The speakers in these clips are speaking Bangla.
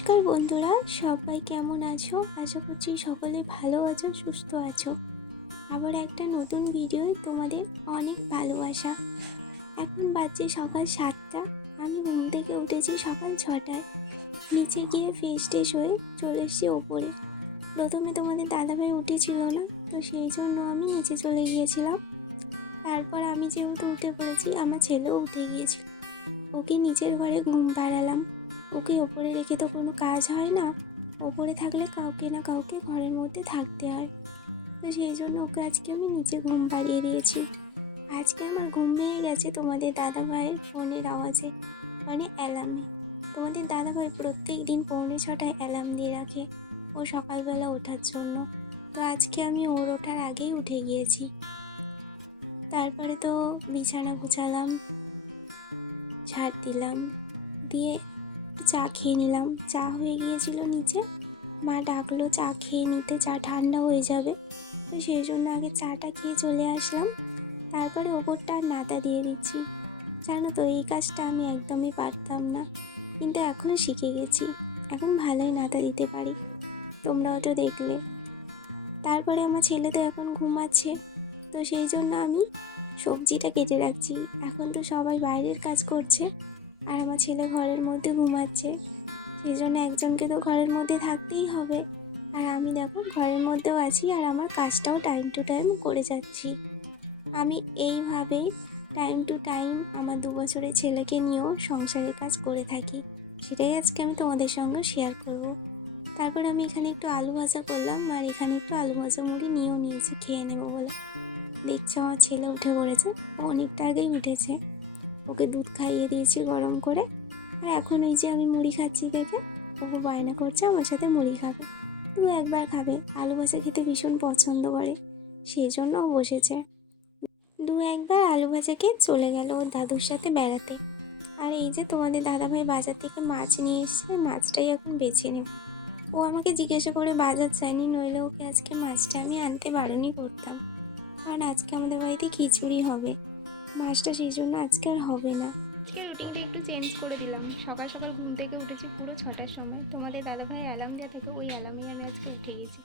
নমস্কার বন্ধুরা, সবাই কেমন আছো? আশা করছি সকলে ভালো আছো, সুস্থ আছো। আবার একটা নতুন ভিডিওয় তোমাদের অনেক ভালোবাসা। এখন বাজছে সকাল 7টা। আমি ঘুম থেকে উঠেছি সকাল 6টায়। নিচে গিয়ে ফ্রেশ ট্রেশ হয়ে চলে এসেছি ওপরে। প্রথমে তোমাদের দাদাভাই উঠেছিল না, তো সেই জন্য আমি নিচে চলে গিয়েছিলাম। তারপর আমি যেহেতু উঠে পড়েছি, আমার ছেলেও উঠে গিয়েছিল। ওকে নিচের ঘরে ঘুম পাড়ালাম। ওকে ওপরে রেখে তো কোনো কাজ হয় না। ওপরে থাকলে কাউকে না কাউকে ঘরের মধ্যে থাকতে হয়, তো সেই জন্য ওকে আজকে আমি নিচে ঘুম পাড়িয়ে দিয়েছি। আজকে আমার ঘুম ভেঙে গেছে তোমাদের দাদাভাইয়ের ফোনের আওয়াজে, মানে অ্যালার্মে। তোমাদের দাদাভাই প্রত্যেক দিন 6:45 অ্যালার্ম দিয়ে রাখে ও সকালবেলা ওঠার জন্য। তো আজকে আমি ওর ওঠার আগেই উঠে গিয়েছি। তারপরে তো বিছানা গুছালাম, ঝাড় দিলাম, দিয়ে চা খেয়ে নিলাম। চা হয়ে গিয়েছিল নিচে, মা ডাকলো চা খেয়ে নিতে, চা ঠান্ডা হয়ে যাবে। তো সেই জন্য আগে চাটা খেয়ে চলে আসলাম। তারপরে ওপরটা নাতা দিয়ে দিচ্ছি। জানো তো, এই কাজটা আমি একদমই পারতাম না, কিন্তু এখন শিখে গেছি। এখন ভালোই নাতা দিতে পারি, তোমরাও তো দেখলে। তারপরে আমার ছেলে তো এখন ঘুমাচ্ছে, তো সেই জন্য আমি সবজিটা কেটে রাখছি। এখন তো সবাই বাইরের কাজ করছে, আর আমার ছেলে ঘরের মধ্যে ঘুমাচ্ছে। সেই জন্য একজনকে তো ঘরের মধ্যে থাকতেই হবে। আর আমি দেখো ঘরের মধ্যেও আছি, আর আমার কাজটাও টাইম টু টাইম করে যাচ্ছি। আমি এইভাবেই টাইম টু টাইম আমার 2 বছরের ছেলেকে নিয়েও সংসারের কাজ করে থাকি। সেটাই আজকে আমি তোমাদের সঙ্গে শেয়ার করব। তারপর আমি এখানে একটু আলু ভাজা করলাম, আর এখানে একটু আলু ভাজা মুড়ি নিয়েও নিয়েছি খেয়ে নেবো বলে। দেখছো আমার ছেলে উঠে পড়েছে, ও অনেকটা আগেই উঠেছে। ওকে দুধ খাইয়ে দিয়েছি গরম করে, আর এখন ওই যে আমি মুড়ি খাচ্ছি দেখে ও বায়না করছে আমার সাথে মুড়ি খাবে। একবার খাবে, আলু ভাজা খেতে ভীষণ পছন্দ করে, সেই জন্য ও বসেছে। একবার আলু ভাজা খেয়ে চলে গেল ওর দাদুর সাথে বেড়াতে। আর এই যে তোমাদের দাদাভাই বাজার থেকে মাছ নিয়ে এসছে, মাছটাই এখন বেছে নেব। ও আমাকে জিজ্ঞাসা করে বাজার চাইনি, নইলে ওকে আজকে মাছটা আমি আনতে বারণই করতাম। কারণ আজকে আমাদের বাড়িতে খিচুড়ি হবে, মাছটা সেই জন্য আজকে আর হবে না। আজকে রুটিনটা একটু চেঞ্জ করে দিলাম। সকাল সকাল ঘুম থেকে উঠেছি পুরো 6টার সময়। তোমাদের দাদাভাই অ্যালার্ম দেওয়া থাকে, ওই অ্যালার্মেই আমি আজকে উঠে গেছি।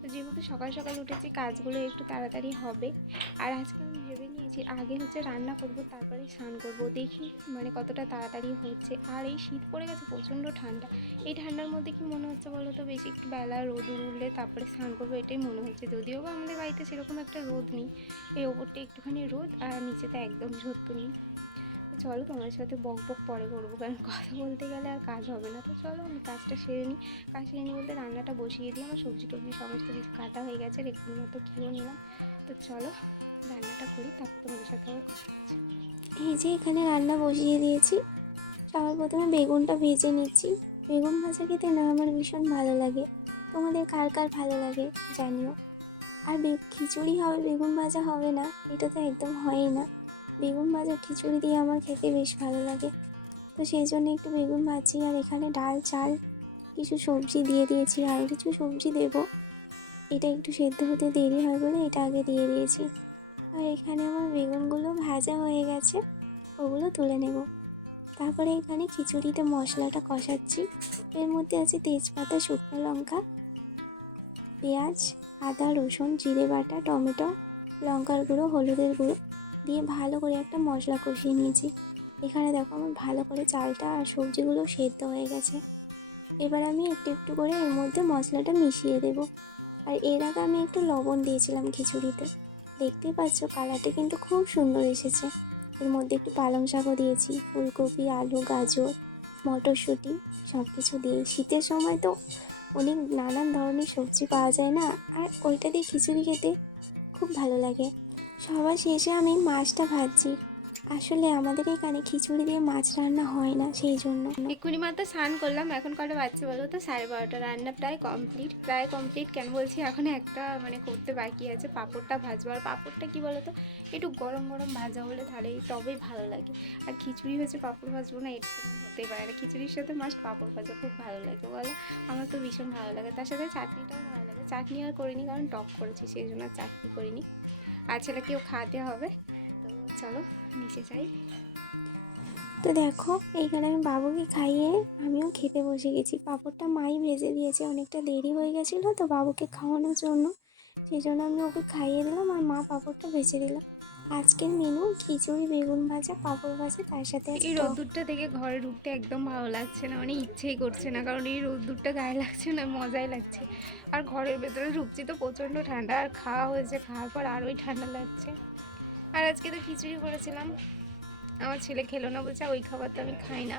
তো যেহেতু সকাল সকাল উঠেছি, কাজগুলো একটু তাড়াতাড়ি হবে। আর আজকে আমি ভেবে নিয়েছি আগে হচ্ছে রান্না করব, তারপরে স্নান করব। দেখি মানে কতটা তাড়াতাড়ি হচ্ছে। আর এই শীত পড়ে গেছে, প্রচণ্ড ঠান্ডা। এই ঠান্ডার মধ্যে কি মনে হচ্ছে বলো তো, বেশি একটু বেলা রোদ উঠলে তারপরে স্নান করবো, এটাই মনে হচ্ছে। যদিও বা আমাদের বাড়িতে সেরকম একটা রোদ নেই, এই ওপরটা একটুখানি রোদ, আর নিচেতে একদম রোদ নেই। চলো তোমার সাথে বক বক পরে করবো, কারণ কথা বলতে গেলে আর কাজ হবে না। তো চলো আমি কাজটা সেরে নিই। কাজ সেরে নিই বলতে রান্নাটা বসিয়ে দিই। আমার সবজি টবজি সমস্ত কিছু কাটা হয়ে গেছে, রেখুন মতো খেয়েও নিলাম। তো চলো রান্নাটা করি, তারপর তোমাদের সাথে আবার কথা হচ্ছে। এই যে এখানে রান্না বসিয়ে দিয়েছি। সবার প্রথমে বেগুনটা ভেজে নিচ্ছি। বেগুন ভাজা খেতে না আমার ভীষণ ভালো লাগে, তোমাদের কার কার ভালো লাগে জানিও। আর খিচুড়ি হবে, বেগুন ভাজা হবে না, এটা তো একদম হয়ই না। বেগুন ভাজা খিচুড়ি দিয়ে আমার খেতে বেশ ভালো লাগে, তো সেই জন্য একটু বেগুন ভাজি। আর এখানে ডাল চাল কিছু সবজি দিয়ে দিয়েছি, আরও কিছু সবজি দেব। এটা একটু সেদ্ধ হতে দেরি হয় বলে এটা আগে দিয়ে দিয়েছি। আর এখানে আমার বেগুনগুলো ভাজা হয়ে গেছে, ওগুলো তুলে নেব। তারপরে এখানে খিচুড়িতে মশলাটা কষাচ্ছি। এর মধ্যে আছে তেজপাতা, শুকনো লঙ্কা, পেঁয়াজ, আদা, রসুন, জিরে বাটা, টমেটো, লঙ্কার গুঁড়ো, হলুদের গুঁড়ো দিয়ে ভালো করে একটা মশলা কষিয়ে নিয়েছি। এখানে দেখো আমার ভালো করে চালটা আর সবজিগুলো সেদ্ধ হয়ে গেছে। এবার আমি একটু একটু করে এর মধ্যে মশলাটা মিশিয়ে দেব। আর এর আগে আমি একটু লবণ দিয়েছিলাম খিচুড়িতে, দেখতেই পাচ্ছ কালারটা কিন্তু খুব সুন্দর এসেছে। এর মধ্যে একটু পালং শাকও দিয়েছি, ফুলকপি, আলু, গাজর, মটরশুঁটি সব কিছু দিয়ে। শীতের সময় তো অনেক নানান ধরনের সবজি পাওয়া যায় না, আর ওইটা দিয়ে খিচুড়ি খেতে খুব ভালো লাগে। সবার শেষে আমি মাছটা ভাজছি। আসলে আমাদের এখানে খিচুড়ি দিয়ে মাছ রান্না হয় না, সেই জন্য। এক্ষুনি মাত্র স্নান করলাম, এখন কটা বাজছে বলো তো, 12:30। রান্না প্রায় কমপ্লিট। কেন বলছি, এখন একটা মানে করতে বাকি আছে, পাঁপড়টা ভাজবো। আর পাঁপড়টা কি বলো তো, একটু গরম গরম ভাজা হলে তাহলেই তবেই ভালো লাগে। আর খিচুড়ি হচ্ছে পাঁপড় ভাজবো না, এটা তো হতেই পারে না। খিচুড়ির সাথে মাস্ট পাঁপড় ভাজা খুব ভালো লাগে বলো। আমার তো ভীষণ ভালো লাগে, তার সাথে চাটনিটাও ভালো লাগে। চাটনি আর করিনি, কারণ টক করেছি, সেই জন্য আর চাটনি করিনি। আর ছেলেকেও খাওয়াতে হবে। তো চলো নিচে যাই। তো দেখো এইখানে আমি বাবুকে খাইয়ে আমিও খেতে বসে গেছি। পাঁপড়টা মাই ভেজে দিয়েছে, অনেকটা দেরি হয়ে গেছিলো তো বাবুকে খাওয়ানোর জন্য, সেই জন্য আমি ওকে খাইয়ে দিলাম আর মা পাঁপড়টা ভেজে দিল। আজকের মেনু খিচুড়ি, বেগুন ভাজা, পাঁপড় ভাজা, তার সাথে আছে এই টক। রোদ্দুরটা থেকে ঘরে ঢুকতে একদম ভালো লাগছে না, মানে ইচ্ছেই করছে না, কারণ এই রোদ্দুরটা গায়ে লাগছে না, মজাই লাগছে। আর ঘরের ভেতরে ঢুকছি তো প্রচণ্ড ঠান্ডা, আর খাওয়া হয়েছে, খাওয়ার পর আরোই ঠান্ডা লাগছে। আর আজকে তো খিচুড়ি করেছিলাম, আমার ছেলে খেলো না, বলছে ওই খাবার তো আমি খাই না,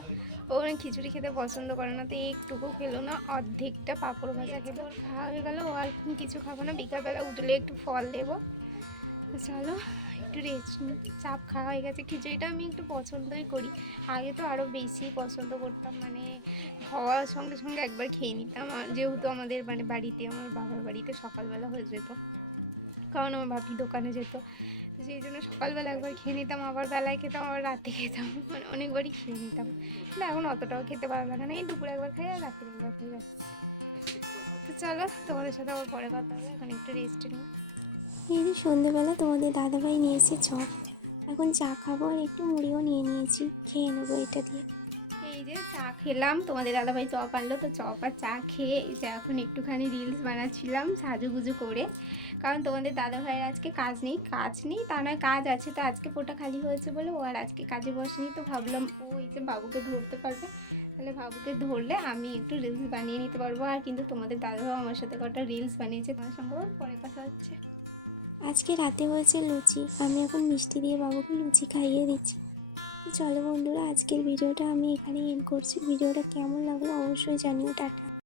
ও খিচুড়ি খেতে পছন্দ করে না, তো একটুকু খেলো না, অর্ধেকটা পাঁপড় ভাজা খেলো, ওর খাওয়া হয়ে গেলো। ও আর কিছু খাবো না, বিকালবেলা উঠলে একটু ফল দেবো। চলো একটু রেস্ট নিই, চাপ খাওয়া হয়ে গেছে। খিচুড়িটা আমি একটু পছন্দই করি, আগে তো আরও বেশি পছন্দ করতাম, মানে হওয়ার সঙ্গে সঙ্গে একবার খেয়ে নিতাম, যেহেতু আমাদের মানে বাড়িতে, আমার বাবার বাড়িতে সকালবেলা হয়ে যেত, কারণ আমার বাপি দোকানে যেত, তো সেই জন্য সকালবেলা একবার খেয়ে নিতাম, আবার বেলায় খেতাম, আবার রাতে খেতাম, মানে অনেকবারই খেয়ে নিতাম। কিন্তু এখন অতটাও খেতে ভালো লাগে না, এই দুপুরে একবার খাই আর রাত্রে একবার খাই ব্যাস। তো চলো তোমাদের সাথে আবার পরে কথা হবে, এখন একটু রেস্ট নিই। এই যে সন্ধেবেলা তোমাদের দাদাভাই নিয়ে এসে চপ, এখন চা খাবো আর একটু মুড়িও নিয়ে নিয়েছি, খেয়ে নেবো এটা দিয়ে। এই যে চা খেলাম, তোমাদের দাদাভাই চপ আনলো, তো চপ আর চা খেয়ে এই যে এখন একটুখানি রিলস বানাচ্ছিলাম সাজুগুজু করে, কারণ তোমাদের দাদাভাইয়ের আজকে কাজ নেই তা নয়, কাজ আছে, তো আজকে পোটা খালি হয়েছে বলে ও আর আজকে কাজে বসেনি, তো ভাবলাম ও এই যে বাবুকে ধরতে পারবে, তাহলে বাবুকে ধরলে আমি একটু রিলস বানিয়ে নিতে পারবো। আর কিন্তু তোমাদের দাদাভাই আমার সাথে কটা রিলস বানিয়েছে, তোমার সঙ্গে পরে কথা হচ্ছে। আজকে রাতে হয়েছে লুচি, আমি এখন মিষ্টি দিয়ে বাবুকে লুচি খাইয়ে দিচ্ছি। তো চলো বন্ধুরা, আজকের ভিডিওটা আমি এখানেই এন্ড করছি। ভিডিওটা কেমন লাগলো অবশ্যই জানিও। টাটা।